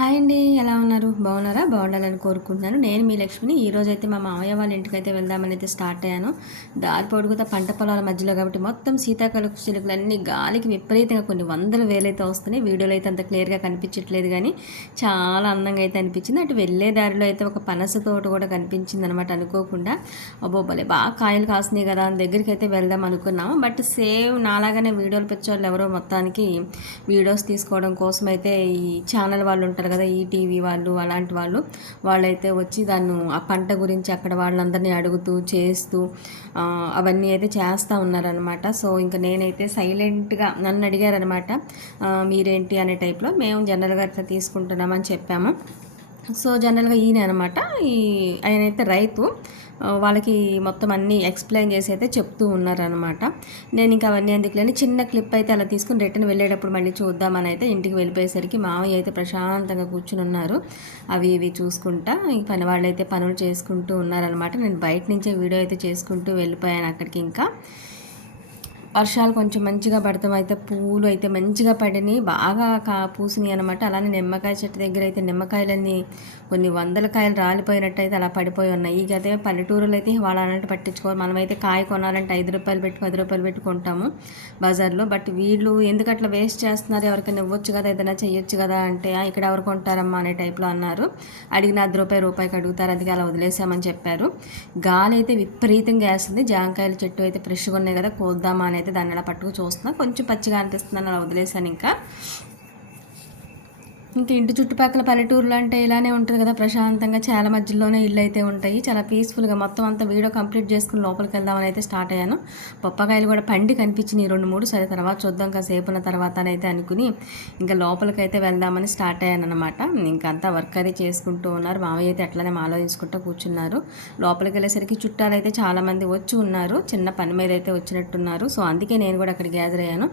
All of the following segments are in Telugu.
హాయ్ అండి ఎలా ఉన్నారు? బాగున్నారా? బాగుండాలని కోరుకుంటున్నాను. నేను మీ లక్ష్మిని. ఈ అయితే మా మామయ్య వాళ్ళ ఇంటికి అయితే వెళ్దామని అయితే స్టార్ట్ అయ్యాను. దారి పొడుగుతా పంట పొలాల మధ్యలో కాబట్టి మొత్తం శీతాకాలపు చిలుకలు అన్ని గాలికి విపరీతంగా కొన్ని వందల వేలైతే వస్తున్నాయి. వీడియోలో అయితే అంత క్లియర్గా కనిపించట్లేదు కానీ చాలా అందంగా అయితే అనిపించింది. అటు వెళ్ళే దారిలో అయితే ఒక పనస తోట కూడా కనిపించింది అనమాట అనుకోకుండా అబ్బోబ్బలే బాగా కాయలు కాస్తున్నాయి కదా అని దగ్గరికి అయితే వెళ్దాం అనుకున్నాము. బట్ సేమ్ నాలాగానే వీడియోలు పెంచేవాళ్ళు ఎవరో మొత్తానికి వీడియోస్ తీసుకోవడం కోసం అయితే ఈ ఛానల్ వాళ్ళు ఉంటారు కదా ఈ టీవీ వాళ్ళు అలాంటి వాళ్ళు. వాళ్ళైతే వచ్చి దాన్ని ఆ పంట గురించి అక్కడ వాళ్ళందరినీ అడుగుతూ చేస్తూ అవన్నీ అయితే చేస్తూ ఉన్నారనమాట సో ఇంకా నేనైతే సైలెంట్గా నన్ను అడిగారనమాట మీరేంటి? అనే టైప్లో. మేము జనరల్గా అట్లా తీసుకుంటున్నామని చెప్పాము. సో జనరల్గా ఈయన అనమాట. ఈ ఆయనైతే రైతు. వాళ్ళకి మొత్తం అన్నీ ఎక్స్ప్లెయిన్ చేసి అయితే చెప్తూ ఉన్నారనమాట. నేను ఇంకా అవన్నీ ఎందుకులేని చిన్న క్లిప్ అయితే అలా తీసుకుని రిటర్న్ వెళ్ళేటప్పుడు మళ్ళీ చూద్దామని అయితే ఇంటికి వెళ్ళిపోయేసరికి మావయ్య అయితే ప్రశాంతంగా కూర్చుని ఉన్నారు. అవి ఇవి చూసుకుంటా ఈ పని వాళ్ళు అయితే పనులు చేసుకుంటూ ఉన్నారనమాట. నేను బయట నుంచే వీడియో అయితే చేసుకుంటూ వెళ్ళిపోయాను అక్కడికి ఇంకా. వర్షాలు కొంచెం మంచిగా పడతాం అయితే పూలు అయితే మంచిగా పడినాయి. బాగా కా పూసినాయి అనమాట అలానే నిమ్మకాయ చెట్టు దగ్గర అయితే నిమ్మకాయలన్నీ కొన్ని వందల కాయలు రాలిపోయినట్టు అయితే అలా పడిపోయి ఉన్నాయి. ఇక అయితే పల్లెటూరులో అయితే వాళ్ళు అన్నట్టు పట్టించుకోవాలి మనమైతే కాయ కొనాలంటే ఐదు రూపాయలు పెట్టి పది రూపాయలు పెట్టి కొంటాము బజార్లో. బట్ వీళ్ళు ఎందుకు అట్లా వేస్ట్ చేస్తున్నారు? ఎవరికైనా ఇవ్వచ్చు కదా? ఏదైనా చేయొచ్చు కదా అంటే ఇక్కడ ఎవరు కొంటారమ్మా? అనే టైప్లో అన్నారు. అడిగిన అర్ధ రూపాయి రూపాయికి అడుగుతారు. అందుకే అలా వదిలేసామని చెప్పారు. గాలి అయితే విపరీతంగా వేస్తుంది. జాంకాయల చెట్టు అయితే ఫ్రెష్గా ఉన్నాయి కదా కోద్దామా అని అయితే దాన్ని అలా పట్టుకు చూస్తున్నా. కొంచెం పచ్చిగా అనిపిస్తుంది అలా వదిలేసాను ఇంకా. ఇంకా ఇంటి చుట్టుపక్కల పల్లెటూరులో అంటే ఇలానే ఉంటుంది కదా ప్రశాంతంగా చాలా మధ్యలోనే ఇల్లు అయితే ఉంటాయి. చాలా పీస్ఫుల్గా మొత్తం అంతా వీడియో కంప్లీట్ చేసుకుని లోపలికి వెళ్దామని అయితే స్టార్ట్ అయ్యాను. పప్పకాయలు కూడా పండి కనిపించినాయి రెండు మూడు సరే తర్వాత చూద్దాం కాసేపు ఉన్న తర్వాత అయితే అనుకుని ఇంకా లోపలికి అయితే వెళ్దామని స్టార్ట్ అయ్యాను అనమాట ఇంకా అంతా వర్క్ అది చేసుకుంటూ ఉన్నారు. మామయ్య అయితే అట్లనే ఆలోచించుకుంటూ కూర్చున్నారు. లోపలికి వెళ్ళేసరికి చుట్టాలు అయితే చాలామంది వచ్చి ఉన్నారు. చిన్న పని మీద అయితే వచ్చినట్టున్నారు. సో అందుకే నేను కూడా అక్కడ గ్యాదర్ అయ్యాను.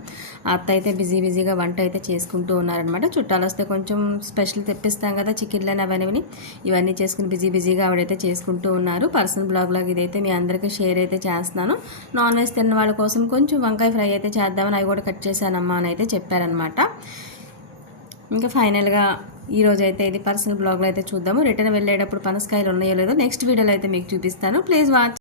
అత్త అయితే బిజీ బిజీగా వంట అయితే చేసుకుంటూ ఉన్నారనమాట చుట్టాలు వస్తే కొంచెం కొంచెం స్పెషల్ తెప్పిస్తాం కదా చికెన్లని అవన్నీ ఇవన్నీ చేసుకుని బిజీ బిజీగా ఆవిడైతే చేసుకుంటూ ఉన్నారు. పర్సనల్ బ్లాగ్ లాగ్ ఇదైతే మీ అందరికీ షేర్ అయితే చేస్తున్నాను. నాన్ వెజ్ తిన్న వాళ్ళ కోసం కొంచెం వంకాయ ఫ్రై అయితే చేద్దామని అవి కూడా కట్ చేశానమ్మా అని అయితే చెప్పారనమాట ఇంకా ఫైనల్గా ఈ రోజు అయితే ఇది పర్సనల్ బ్లాగ్లో అయితే చూద్దాము. రిటర్న్ వెళ్ళేటప్పుడు పనసకాయలు ఉన్నాయో లేదో నెక్స్ట్ వీడియోలో అయితే మీకు చూపిస్తాను. Please watch.